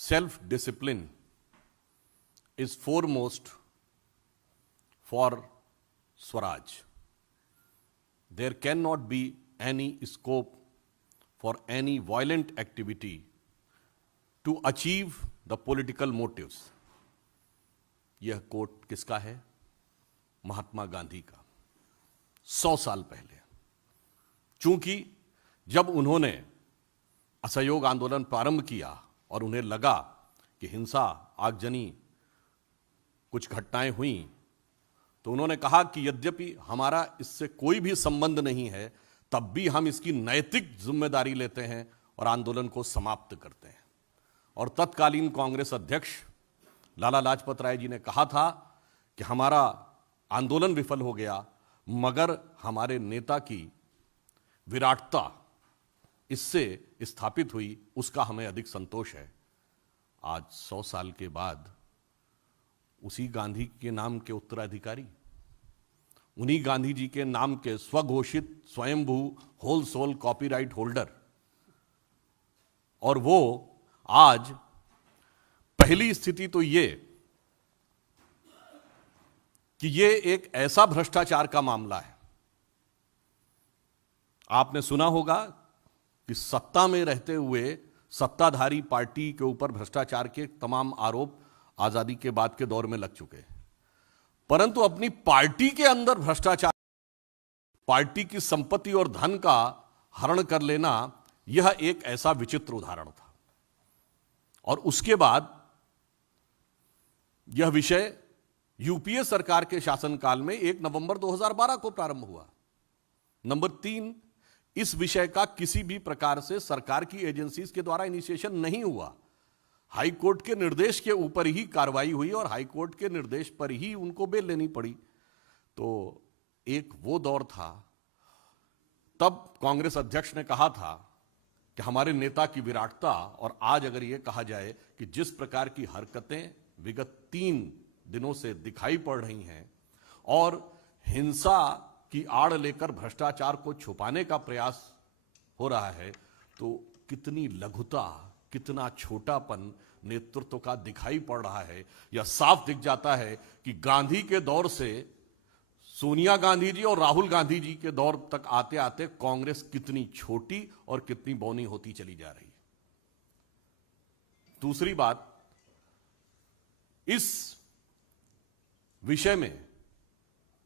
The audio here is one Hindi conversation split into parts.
self-discipline is foremost for Swaraj. There cannot be any scope for any violent activity to achieve the political motives. यह कोट किसका है? महात्मा गांधी का, 100 साल पहले। चूंकि जब उन्होंने असहयोग आंदोलन प्रारंभ किया और उन्हें लगा कि हिंसा, आगजनी, कुछ घटनाएं हुई, तो उन्होंने कहा कि यद्यपि हमारा इससे कोई भी संबंध नहीं है, तब भी हम इसकी नैतिक जिम्मेदारी लेते हैं और आंदोलन को समाप्त करते हैं। और तत्कालीन कांग्रेस अध्यक्ष लाला लाजपत राय जी ने कहा था कि हमारा आंदोलन विफल हो गया, मगर हमारे नेता की विराटता इससे स्थापित हुई, उसका हमें अधिक संतोष है। आज 100 साल के बाद उसी गांधी के नाम के उत्तराधिकारी, उन्हीं गांधी जी के नाम के स्वघोषित स्वयंभू होल सोल कॉपीराइट होल्डर, और वो आज पहली स्थिति तो ये कि ये एक ऐसा भ्रष्टाचार का मामला है। आपने सुना होगा कि सत्ता में रहते हुए सत्ताधारी पार्टी के ऊपर भ्रष्टाचार के तमाम आरोप आजादी के बाद के दौर में लग चुके हैं, परंतु अपनी पार्टी के अंदर भ्रष्टाचार, पार्टी की संपत्ति और धन का हरण कर लेना, यह एक ऐसा विचित्र उदाहरण था। और उसके बाद यह विषय यूपीए सरकार के शासनकाल में 1 नवंबर 2012 को प्रारंभ हुआ। नंबर 3, इस विषय का किसी भी प्रकार से सरकार की एजेंसीज के द्वारा इनिशिएशन नहीं हुआ। हाई कोर्ट के निर्देश के ऊपर ही कार्रवाई हुई और हाई कोर्ट के निर्देश पर ही उनको बेल लेनी पड़ी। तो एक वो दौर था, तब कांग्रेस अध्यक्ष ने कहा था कि हमारे नेता की विराटता, और आज अगर ये कहा जाए कि जिस प्रकार की हरकतें विगत 3 दिनों से दिखाई पड़ रही हैं और हिंसा की आड़ लेकर भ्रष्टाचार को छुपाने का प्रयास हो रहा है, तो कितनी लघुता, कितना छोटापन नेतृत्व का दिखाई पड़ रहा है। यह साफ दिख जाता है कि गांधी के दौर से सोनिया गांधी जी और राहुल गांधी जी के दौर तक आते आते कांग्रेस कितनी छोटी और कितनी बौनी होती चली जा रही है। दूसरी बात, इस विषय में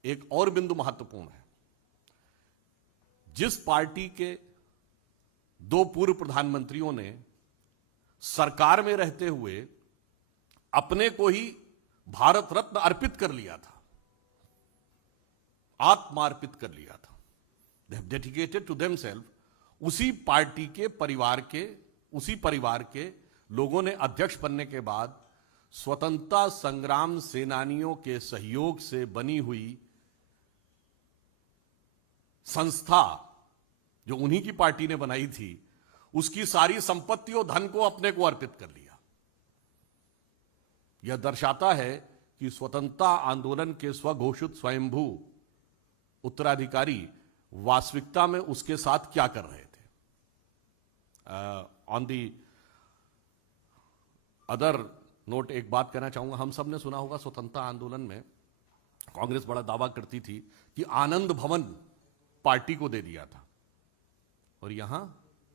एक और बिंदु महत्वपूर्ण है। जिस पार्टी के 2 पूर्व प्रधानमंत्रियों ने सरकार में रहते हुए अपने को ही भारत रत्न अर्पित कर लिया था, आत्मार्पित कर लिया था, they have dedicated to themself, उसी पार्टी के परिवार के, उसी परिवार के लोगों ने अध्यक्ष बनने के बाद स्वतंत्रता संग्राम सेनानियों के सहयोग से बनी हुई संस्था, जो उन्हीं की पार्टी ने बनाई थी, उसकी सारी संपत्ति और धन को अपने को अर्पित कर लिया। यह दर्शाता है कि स्वतंत्रता आंदोलन के स्वघोषित स्वयंभू उत्तराधिकारी वास्तविकता में उसके साथ क्या कर रहे थे। ऑन दी अदर नोट, एक बात कहना चाहूंगा, हम सब ने सुना होगा स्वतंत्रता आंदोलन में कांग्रेस बड़ा दावा करती थी कि आनंद भवन पार्टी को दे दिया था, और यहां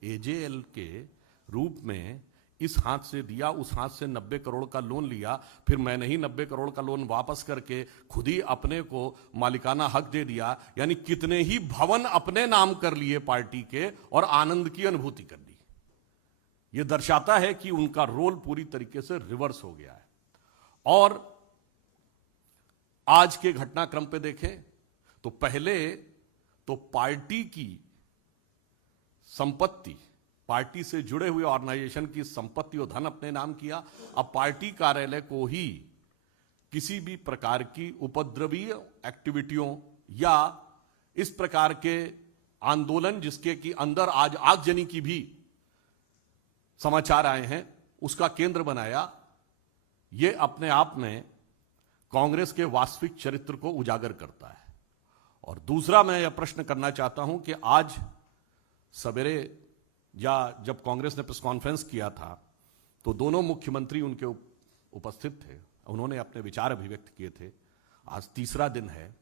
एजेएल के रूप में इस हाथ से दिया, उस हाथ से 90 करोड़ का लोन लिया, फिर मैंने ही 90 करोड़ का लोन वापस करके खुद ही अपने को मालिकाना हक दे दिया। यानी कितने ही भवन अपने नाम कर लिए पार्टी के और आनंद की अनुभूति कर ली। यह दर्शाता है कि उनका रोल पूरी तरीके से रिवर्स हो गया है। और आज के घटनाक्रम पे देखें तो पहले तो पार्टी की संपत्ति, पार्टी से जुड़े हुए ऑर्गेनाइजेशन की संपत्ति और धन अपने नाम किया। अब पार्टी कार्यालय को ही किसी भी प्रकार की उपद्रवीय एक्टिविटियों या इस प्रकार के आंदोलन जिसके कि अंदर आज आगजनी की भी समाचार आए हैं, उसका केंद्र बनाया। यह अपने आप में कांग्रेस के वास्तविक चरित्र को उजागर करता है। और दूसरा मैं यह प्रश्न करना चाहता हूं कि आज सवेरे या जब कांग्रेस ने प्रेस कॉन्फ्रेंस किया था, तो दोनों मुख्यमंत्री उनके उपस्थित थे, उन्होंने अपने विचार अभिव्यक्त किए थे। आज तीसरा दिन है।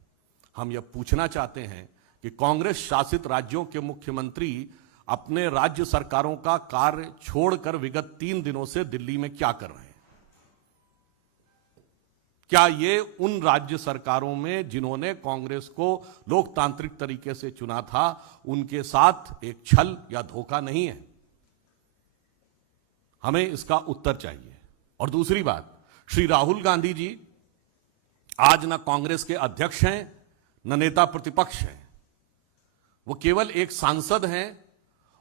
हम यह पूछना चाहते हैं कि कांग्रेस शासित राज्यों के मुख्यमंत्री अपने राज्य सरकारों का कार्य छोड़कर विगत 3 दिनों से दिल्ली में क्या कर रहे हैं? क्या ये उन राज्य सरकारों में जिन्होंने कांग्रेस को लोकतांत्रिक तरीके से चुना था, उनके साथ एक छल या धोखा नहीं है? हमें इसका उत्तर चाहिए। और दूसरी बात, श्री राहुल गांधी जी आज न कांग्रेस के अध्यक्ष हैं, न नेता प्रतिपक्ष हैं। वो केवल एक सांसद हैं,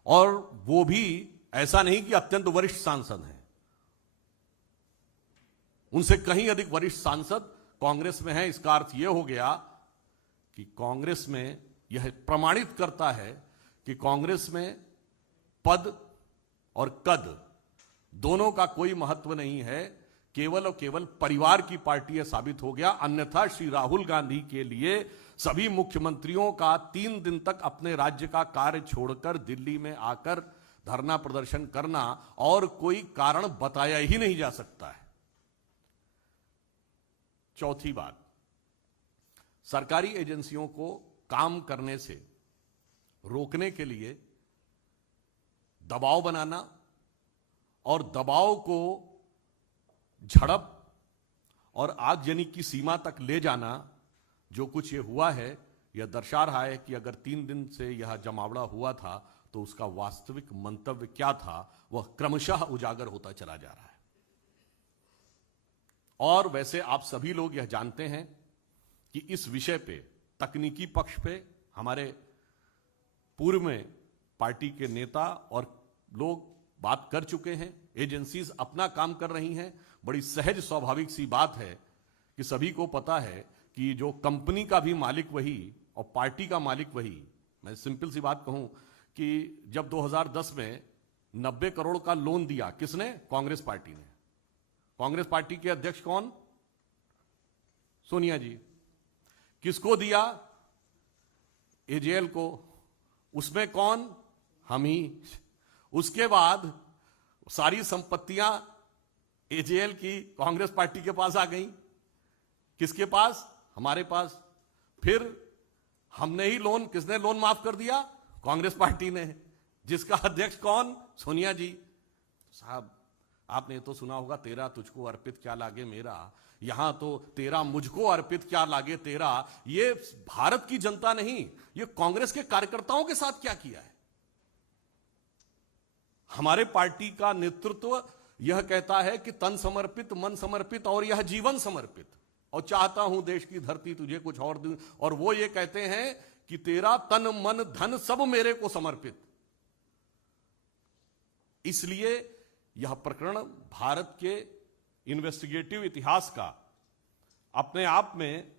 और वो भी ऐसा नहीं कि अत्यंत वरिष्ठ सांसद हैं। उनसे कहीं अधिक वरिष्ठ सांसद कांग्रेस में हैं। इसका अर्थ यह हो गया कि कांग्रेस में यह प्रमाणित करता है कि कांग्रेस में पद और कद दोनों का कोई महत्व नहीं है, केवल और केवल परिवार की पार्टी है साबित हो गया। अन्यथा श्री राहुल गांधी के लिए सभी मुख्यमंत्रियों का 3 दिन तक अपने राज्य का कार्य छोड़कर दिल्ली में आकर धरना प्रदर्शन करना और कोई कारण बताया ही नहीं जा सकता है। चौथी बात, सरकारी एजेंसियों को काम करने से रोकने के लिए दबाव बनाना और दबाव को झड़प और आगजनी की सीमा तक ले जाना, जो कुछ ये हुआ है, यह दर्शा रहा है कि अगर 3 दिन से यह जमावड़ा हुआ था तो उसका वास्तविक मंतव्य क्या था, वह क्रमशः उजागर होता चला जा रहा है। और वैसे आप सभी लोग यह जानते हैं कि इस विषय पे, तकनीकी पक्ष पे, हमारे पूर्व में पार्टी के नेता और लोग बात कर चुके हैं। एजेंसीज अपना काम कर रही हैं। बड़ी सहज स्वाभाविक सी बात है कि सभी को पता है कि जो कंपनी का भी मालिक वही और पार्टी का मालिक वही। मैं सिंपल सी बात कहूं कि जब 2010 में 90 करोड़ का लोन दिया, किसने? कांग्रेस पार्टी ने। कांग्रेस पार्टी के अध्यक्ष कौन? सोनिया जी। किसको दिया? एजेएल को। उसमें कौन? हम ही। उसके बाद सारी संपत्तियां एजेएल की कांग्रेस पार्टी के पास आ गई। किसके पास? हमारे पास। फिर हमने ही लोन, किसने लोन माफ कर दिया? कांग्रेस पार्टी ने। जिसका अध्यक्ष कौन? सोनिया जी। साहब, आपने तो सुना होगा, तेरा तुझको अर्पित क्या लागे मेरा। यहां तो तेरा मुझको अर्पित क्या लागे तेरा। ये भारत की जनता नहीं, ये कांग्रेस के कार्यकर्ताओं के साथ क्या किया है। हमारे पार्टी का नेतृत्व यह कहता है कि तन समर्पित, मन समर्पित और यह जीवन समर्पित, और चाहता हूं देश की धरती तुझे कुछ और दूं। और वो ये कहते हैं कि तेरा तन मन धन सब मेरे को समर्पित। इसलिए यह प्रकरण भारत के इन्वेस्टिगेटिव इतिहास का अपने आप में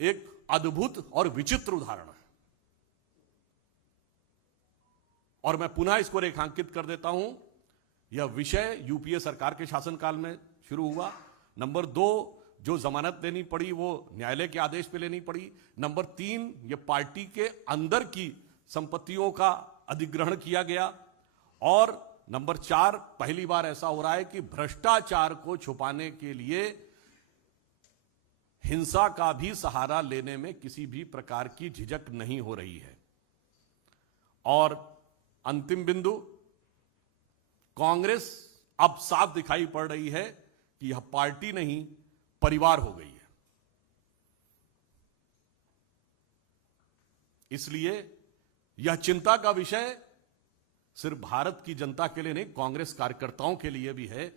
एक अद्भुत और विचित्र उदाहरण है। और मैं पुनः इसको रेखांकित कर देता हूं। यह विषय यूपीए सरकार के शासनकाल में शुरू हुआ। नंबर 2, जो जमानत लेनी पड़ी वो न्यायालय के आदेश पे लेनी पड़ी। नंबर 3, यह पार्टी के अंदर की संपत्तियों का अधिग्रहण किया गया। और नंबर 4, पहली बार ऐसा हो रहा है कि भ्रष्टाचार को छुपाने के लिए हिंसा का भी सहारा लेने में किसी भी प्रकार की झिझक नहीं हो रही है। और अंतिम बिंदु, कांग्रेस अब साफ दिखाई पड़ रही है कि यह पार्टी नहीं, परिवार हो गई है। इसलिए यह चिंता का विषय सिर्फ भारत की जनता के लिए नहीं, कांग्रेस कार्यकर्ताओं के लिए भी है।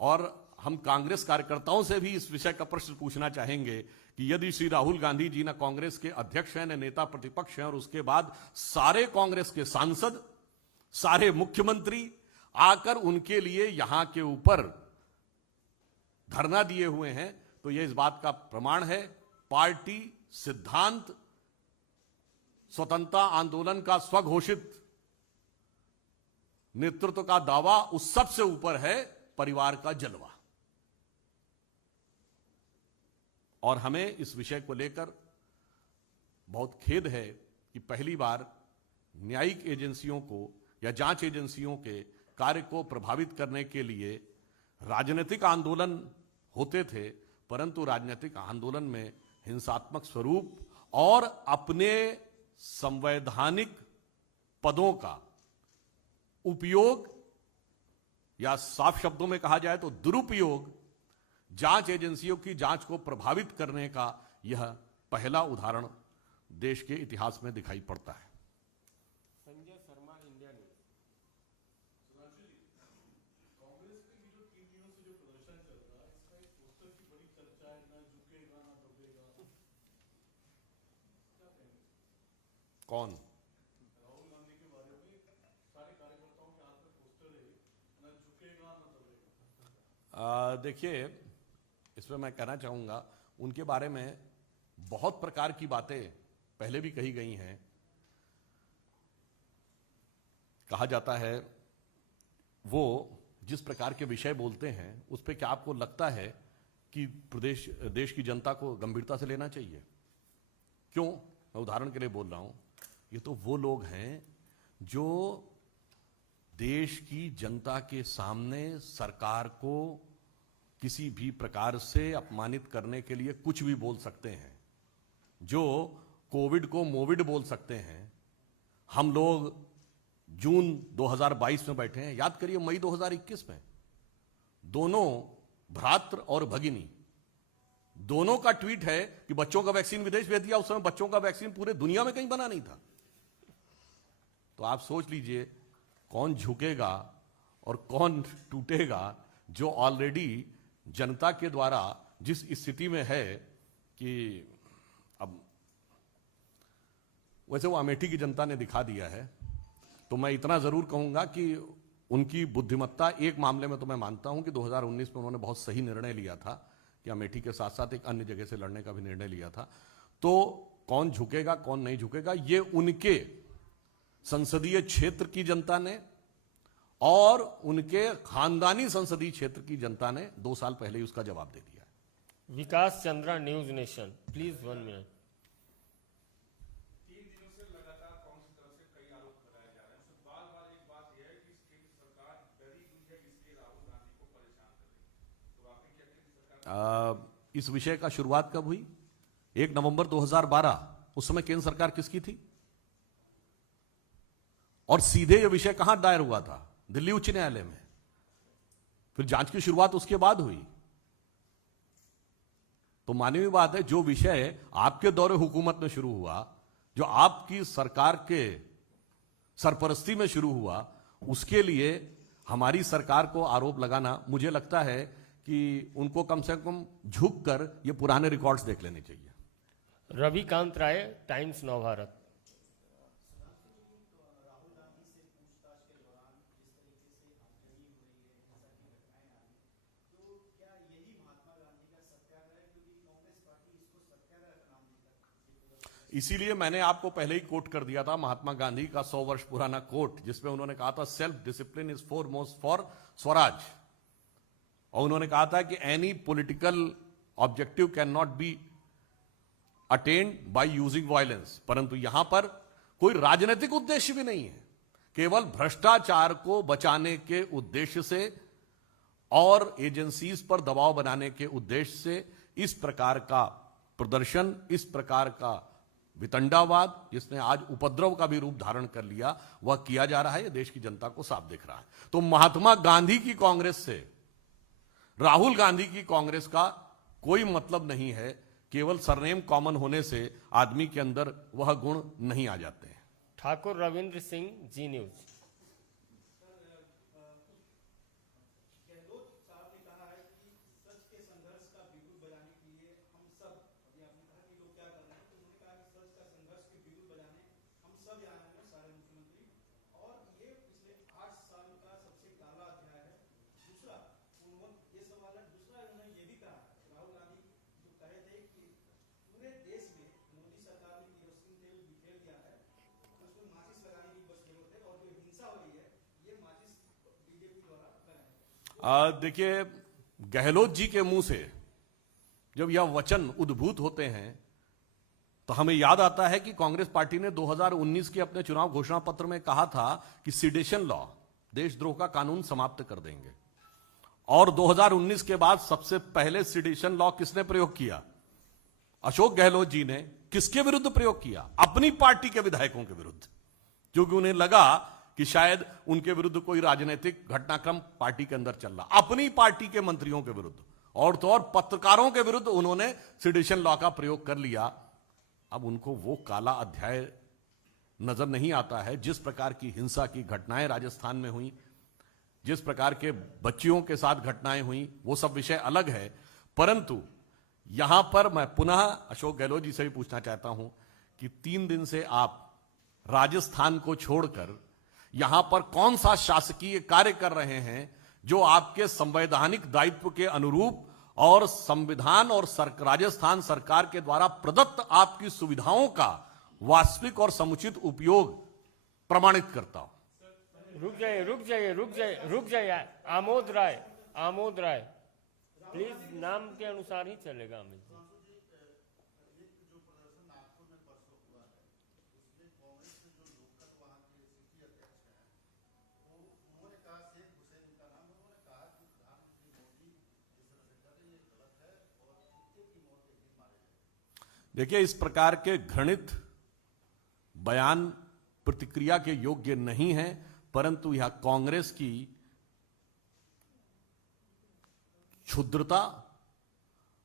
और हम कांग्रेस कार्यकर्ताओं से भी इस विषय का प्रश्न पूछना चाहेंगे कि यदि श्री राहुल गांधी जी न कांग्रेस के अध्यक्ष हैं, न नेता प्रतिपक्ष हैं, और उसके बाद सारे कांग्रेस के सांसद, सारे मुख्यमंत्री आकर उनके लिए यहां के ऊपर धरना दिए हुए हैं, तो यह इस बात का प्रमाण है पार्टी सिद्धांत स्वतंत्रता आंदोलन का स्वघोषित नेतृत्व का दावा उस सबसे ऊपर है परिवार का जलवा। और हमें इस विषय को लेकर बहुत खेद है कि पहली बार न्यायिक एजेंसियों को या जांच एजेंसियों के कार्य को प्रभावित करने के लिए राजनीतिक आंदोलन होते थे, परंतु राजनीतिक आंदोलन में हिंसात्मक स्वरूप और अपने संवैधानिक पदों का उपयोग, या साफ शब्दों में कहा जाए तो दुरुपयोग, जांच एजेंसियों की जांच को प्रभावित करने का यह पहला उदाहरण देश के इतिहास में दिखाई पड़ता है। Sanjay Sharma, India news. कांग्रेस के जो 3 दिनों से जो प्रदर्शन चल रहा है, इसमें एक पोस्टर की बड़ी चर्चा है, ना झुकेगा ना दबेगा, क्या कहेंगे? कौन? राहुल गांधी के बारे में सारे कार्यकर्ताओं के हाथ में पोस्टर है, ना झुकेगा ना दबेगा। देखिए, इसमें मैं कहना चाहूंगा, उनके बारे में बहुत प्रकार की बातें पहले भी कही गई हैं। कहा जाता है वो जिस प्रकार के विषय बोलते हैं उस पर क्या आपको लगता है कि देश की जनता को गंभीरता से लेना चाहिए? क्यों? मैं उदाहरण के लिए बोल रहा हूं, ये तो वो लोग हैं जो देश की जनता के सामने सरकार को किसी भी प्रकार से अपमानित करने के लिए कुछ भी बोल सकते हैं, जो कोविड को मोविड बोल सकते हैं। हम लोग जून 2022 में बैठे हैं, याद करिए मई 2021 में दोनों भ्रात्र और भगिनी दोनों का ट्वीट है कि बच्चों का वैक्सीन विदेश भेज दिया। उस समय बच्चों का वैक्सीन पूरे दुनिया में कहीं बना नहीं था। तो आप सोच लीजिए कौन झुकेगा और कौन टूटेगा, जो ऑलरेडी जनता के द्वारा जिस स्थिति में है कि अब वैसे वो अमेठी की जनता ने दिखा दिया है। तो मैं इतना जरूर कहूंगा कि उनकी बुद्धिमत्ता एक मामले में तो मैं मानता हूं कि 2019 में उन्होंने बहुत सही निर्णय लिया था कि अमेठी के साथ साथ एक अन्य जगह से लड़ने का भी निर्णय लिया था। तो कौन झुकेगा कौन नहीं झुकेगा, ये उनके संसदीय क्षेत्र की जनता ने और उनके खानदानी संसदीय क्षेत्र की जनता ने 2 साल पहले ही उसका जवाब दे दिया। Vikas Chandra, news nation. Please 1 मिनट। 3 दिनों से लगातार कांग्रेस की तरफ से कई आरोप लगाए जा रहे हैं। उसमें बार-बार एक बात यह है कि केंद्र सरकार डरी हुई है, इसलिए राहुल गांधी को परेशान कर रही है। तो वाकई क्या केंद्र सरकार इस विषय का शुरुआत कब हुई? 1 नवंबर 2012। उस समय केंद्र सरकार किसकी थी? और सीधे यह विषय कहां दायर हुआ था? दिल्ली उच्च न्यायालय में। फिर जांच की शुरुआत उसके बाद हुई। तो मानवीय बात है, जो विषय आपके दौरे हुकूमत में शुरू हुआ, जो आपकी सरकार के सरपरस्ती में शुरू हुआ, उसके लिए हमारी सरकार को आरोप लगाना, मुझे लगता है कि उनको कम से कम झुक कर ये पुराने रिकॉर्ड्स देख लेने चाहिए। रविकांत राय, टाइम्स नव भारत। इसीलिए मैंने आपको पहले ही कोट कर दिया था महात्मा गांधी का 100 वर्ष पुराना कोट, जिसमें उन्होंने कहा था self discipline is foremost for Swaraj. और उन्होंने कहा था कि any political objective can not be attend by using violence. परंतु यहां पर कोई राजनीतिक उद्देश्य भी नहीं है, केवल भ्रष्टाचार को बचाने के उद्देश्य से और एजेंसीज पर दबाव बनाने के उद्देश्य से इस प्रकार का प्रदर्शन, इस प्रकार का वितंडावाद, जिसने आज उपद्रव का भी रूप धारण कर लिया, वह किया जा रहा है। यह देश की जनता को साफ दिख रहा है। तो महात्मा गांधी की कांग्रेस से राहुल गांधी की कांग्रेस का कोई मतलब नहीं है। केवल सरनेम कॉमन होने से आदमी के अंदर वह गुण नहीं आ जाते हैं। ठाकुर रविंद्र सिंह, जी न्यूज। देखिए, गहलोत जी के मुंह से जब यह वचन उद्भूत होते हैं तो हमें याद आता है कि कांग्रेस पार्टी ने 2019 के अपने चुनाव घोषणा पत्र में कहा था कि सिडेशन लॉ, देशद्रोह का कानून समाप्त कर देंगे। और 2019 के बाद सबसे पहले सेडिशन लॉ किसने प्रयोग किया? अशोक गहलोत जी ने। किसके विरुद्ध प्रयोग किया? अपनी पार्टी के विधायकों के विरुद्ध, क्योंकि उन्हें लगा कि शायद उनके विरुद्ध कोई राजनीतिक घटनाक्रम पार्टी के अंदर चल रहा। अपनी पार्टी के मंत्रियों के विरुद्ध और तो और पत्रकारों के विरुद्ध उन्होंने सेडिशन लॉ का प्रयोग कर लिया। अब उनको वो काला अध्याय नजर नहीं आता है। जिस प्रकार की हिंसा की घटनाएं राजस्थान में हुई, जिस प्रकार के बच्चियों के साथ घटनाएं हुई, वो सब विषय अलग है। परंतु यहां पर मैं पुनः अशोक गहलोत जी से भी पूछना चाहता हूं कि 3 दिन से आप राजस्थान को छोड़कर यहां पर कौन सा शासकीय कार्य कर रहे हैं जो आपके संवैधानिक दायित्व के अनुरूप और संविधान और राजस्थान सरकार के द्वारा प्रदत्त आपकी सुविधाओं का वास्तविक और समुचित उपयोग प्रमाणित करता हो? रुक जाइए। आमोद राय प्लीज, नाम के अनुसार ही चलेगा अमित जी। देखिए, इस प्रकार के घृणित बयान प्रतिक्रिया के योग्य नहीं है, परंतु यह कांग्रेस की क्षुद्रता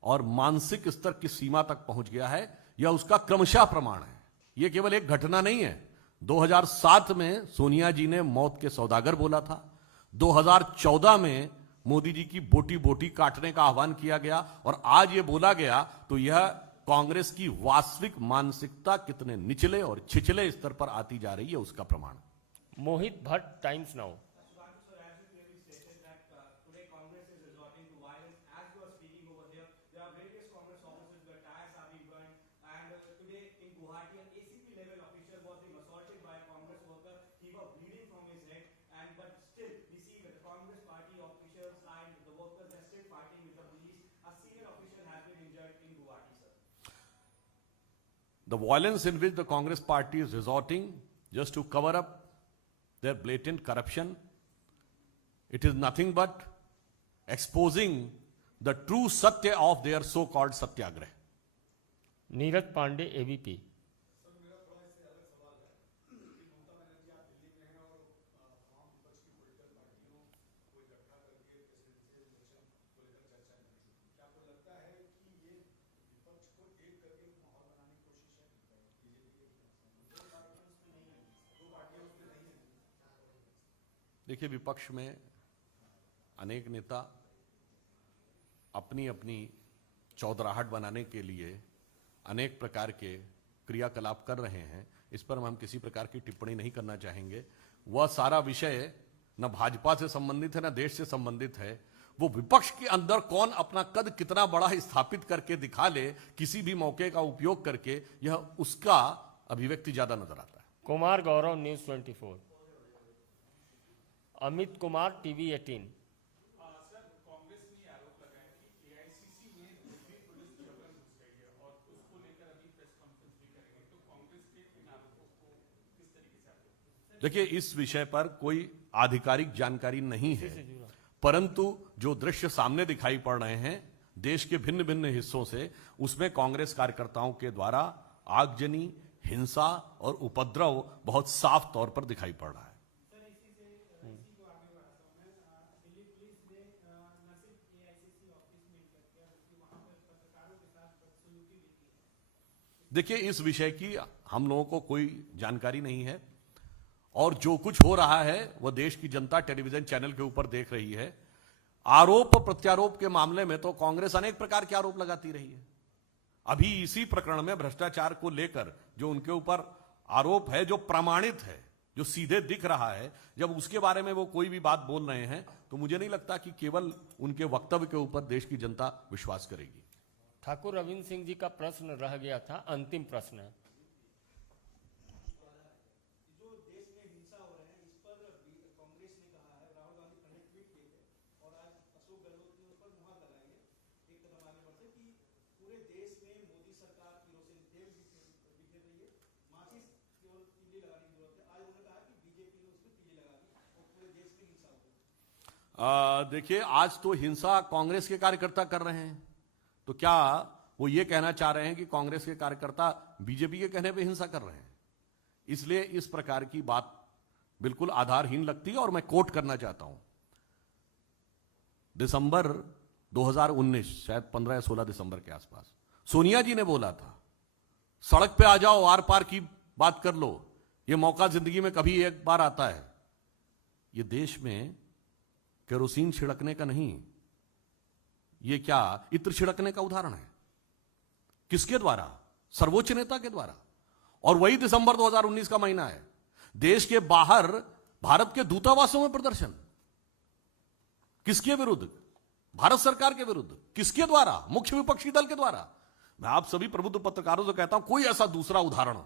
और मानसिक स्तर की सीमा तक पहुंच गया है। यह उसका क्रमशः प्रमाण है। यह केवल एक घटना नहीं है। 2007 में सोनिया जी ने मौत के सौदागर बोला था। 2014 में मोदी जी की बोटी बोटी काटने का आह्वान किया गया, और आज यह बोला गया, तो यह कांग्रेस की वास्तविक मानसिकता कितने निचले और छिछले स्तर पर आती जा रही है उसका प्रमाण। Mohit Bhatt, Times Now. The violence in which the Congress party is resorting just to cover up their blatant corruption, it is nothing but exposing the true satya of their so-called satyagrah. Neeraj Pandey, ABP. देखिए, विपक्ष में अनेक नेता अपनी अपनी चौधराहट बनाने के लिए अनेक प्रकार के क्रियाकलाप कर रहे हैं। इस पर हम किसी प्रकार की टिप्पणी नहीं करना चाहेंगे। वह सारा विषय न भाजपा से संबंधित है, न देश से संबंधित है। वो विपक्ष के अंदर कौन अपना कद कितना बड़ा स्थापित करके दिखा ले, किसी भी मौके का उपयोग करके, यह उसका अभिव्यक्ति ज्यादा नजर आता है। Kumar Gaurav, news 24। Amit Kumar, TV 18। Sir, Congress ने आरोप लगाया कि एआईसीसी में दिल्ली पुलिस जबरन घुस गई है और उसको लेकर अभी प्रेस कॉन्फ्रेंस भी करेंगे, तो कांग्रेस के इन आरोपों को किस तरीके से आप? देखिए, इस विषय पर कोई आधिकारिक जानकारी नहीं है, परंतु जो दृश्य सामने दिखाई पड़ रहे हैं देश के भिन्न भिन्न हिस्सों से, उसमें कांग्रेस कार्यकर्ताओं के द्वारा आगजनी, हिंसा और उपद्रव बहुत साफ तौर पर दिखाई पड़ रहा है। देखिए, इस विषय की हम लोगों को कोई जानकारी नहीं है, और जो कुछ हो रहा है वह देश की जनता टेलीविजन चैनल के ऊपर देख रही है। आरोप प्रत्यारोप के मामले में तो कांग्रेस अनेक प्रकार के आरोप लगाती रही है। अभी इसी प्रकरण में भ्रष्टाचार को लेकर जो उनके ऊपर आरोप है, जो प्रमाणित है, जो सीधे दिख रहा है, जब उसके बारे में वो कोई भी बात बोल रहे हैं, तो मुझे नहीं लगता कि केवल उनके वक्तव्य के ऊपर देश की जनता विश्वास करेगी। ठाकुर रविंद्र सिंह जी का प्रश्न रह गया था, अंतिम प्रश्न है। जो देश में हिंसा हो रहे हैं, इस पर कांग्रेस ने कहा है, राहुल गांधी पहले ट्वीट किए थे और आज अशोक गहलोत ने उस पर मुहर लगाई है एक कदम आगे बढ़ते कि पूरे देश में मोदी सरकार किरोसिन तेल बिखेर रही है, माचिस केवल तीली लगाने की जरूरत है। आज उन्होंने कहा कि बीजेपी ने उसमें तीली लगा दी और पूरे देश के देखिए, आज तो हिंसा कांग्रेस के कार्यकर्ता कर रहे हैं, तो क्या वो ये कहना चाह रहे हैं कि कांग्रेस के कार्यकर्ता बीजेपी के कहने पे हिंसा कर रहे हैं? इसलिए इस प्रकार की बात बिल्कुल आधारहीन लगती है। और मैं कोट करना चाहता हूं, दिसंबर 2019, शायद 15 या 16 दिसंबर के आसपास सोनिया जी ने बोला था, सड़क पे आ जाओ, आर पार की बात कर लो, ये मौका जिंदगी में कभी एक बार आता है। ये देश में केरोसिन छिड़कने का नहीं, ये क्या इत्र छिड़कने का उदाहरण है? किसके द्वारा? सर्वोच्च नेता के द्वारा। और वही दिसंबर 2019 का महीना है, देश के बाहर भारत के दूतावासों में प्रदर्शन। किसके विरुद्ध? भारत सरकार के विरुद्ध। किसके द्वारा? मुख्य विपक्षी दल के द्वारा। मैं आप सभी प्रबुद्ध पत्रकारों से कहता हूं, कोई ऐसा दूसरा उदाहरण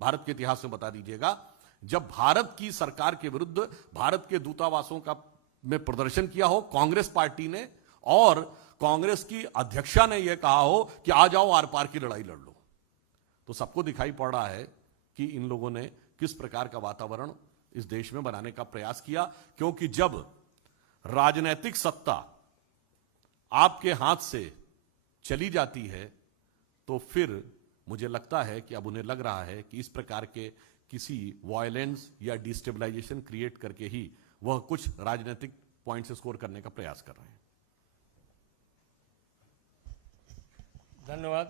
भारत के इतिहास में बता दीजिएगा जब भारत की सरकार के विरुद्ध भारत के दूतावासों का में प्रदर्शन किया हो कांग्रेस पार्टी ने, और कांग्रेस की अध्यक्षा ने यह कहा हो कि आ जाओ, आर पार की लड़ाई लड़ लो। तो सबको दिखाई पड़ रहा है कि इन लोगों ने किस प्रकार का वातावरण इस देश में बनाने का प्रयास किया। क्योंकि जब राजनीतिक सत्ता आपके हाथ से चली जाती है, तो फिर मुझे लगता है कि अब उन्हें लग रहा है कि इस प्रकार के किसी वायलेंस या डिस्टेबलाइजेशन क्रिएट करके ही वह कुछ राजनीतिक पॉइंट्स स्कोर करने का प्रयास कर रहे हैं। धन्यवाद।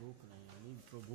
रोक रहे हैं, प्रभु